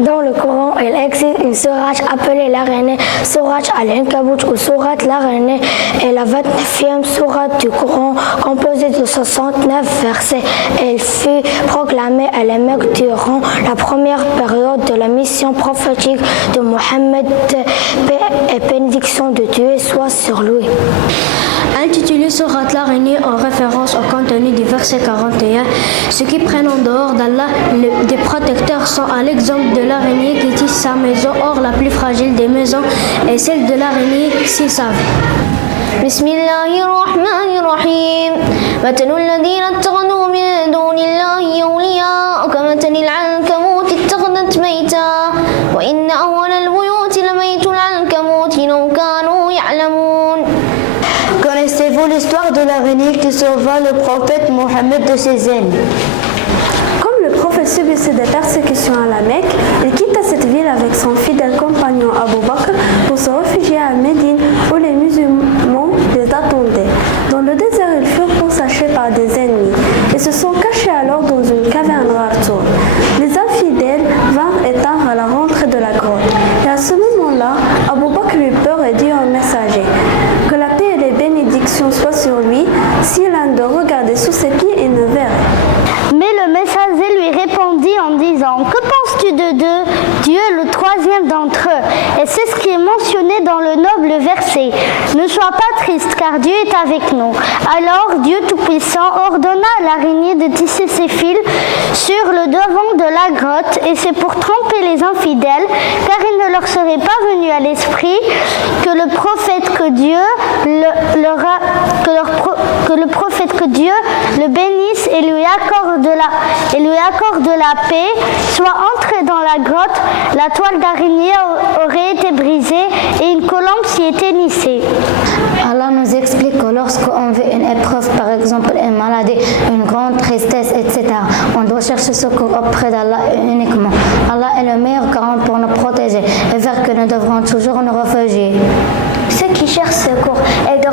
Dans le Coran, il existe une sourate appelée l'araignée, sourate Al-Ankabut ou sourate l'araignée est la 29e sourate du Coran composée de 69 versets. Elle fut proclamée à la Mecque durant la première période de la mission prophétique de Mohammed, paix et bénédiction de Dieu soit sur lui. Intitulée Sourate l'araignée en référence au contenu du verset 41, ceux qui prennent en dehors d'Allah des protecteurs sont à l'exemple de l'araignée qui tisse sa maison. Or, la plus fragile des maisons est celle de l'araignée s'ils savent. Bismillahirrahmanirrahim. مثل الذين اتخذوا من دون الله أولياء كمثل العنكبوت اتخذت بيتا وإن أول البيوت لبيت العنكبوت لو كانوا يعلمون. Connaissez-vous l'histoire de l'araignée qui sauva le prophète Mohammed de ses ennemis? Comme le prophète subissait des persécutions à la Mecque, il quitta cette ville avec son fidèle compagnon Abu Bakr pour se réfugier à Médine où les musulmans les attendaient. Dans le désert, ils furent pourchassés par des ennemis et se sont cachés alors dans une caverne rare. Les infidèles vinrent éteindre à la rentrée de la grotte. Et à ce moment-là, Abu Bakr eut peur et dit au messager que la paix et les bénédictions soient sur lui. Si l'un d'eux regardait sous ses pieds, il ne verrait. Mais le messager lui répondit en disant: Que penses-tu de deux? Dieu est le troisième d'entre eux. Et c'est ce qui est mentionné dans le noble verset. Ne sois pas triste, car Dieu est avec nous. Alors Dieu Tout-Puissant ordonna à l'araignée de tisser ses fils sur le devant de la grotte, et c'est pour tromper les infidèles, car il ne leur serait pas venu à l'esprit que le prophète que Dieu le bénisse et lui accorde la paix, soit entré dans la grotte, la toile d'araignée aurait été brisée et une colombe s'y était lissée. Allah nous explique que lorsqu'on vit une épreuve, par exemple une maladie, une grande tristesse, etc., on doit chercher secours auprès d'Allah uniquement. Allah est le meilleur garant pour nous protéger et vers que nous devrons toujours nous réfugier. Ceux qui cherchent secours et de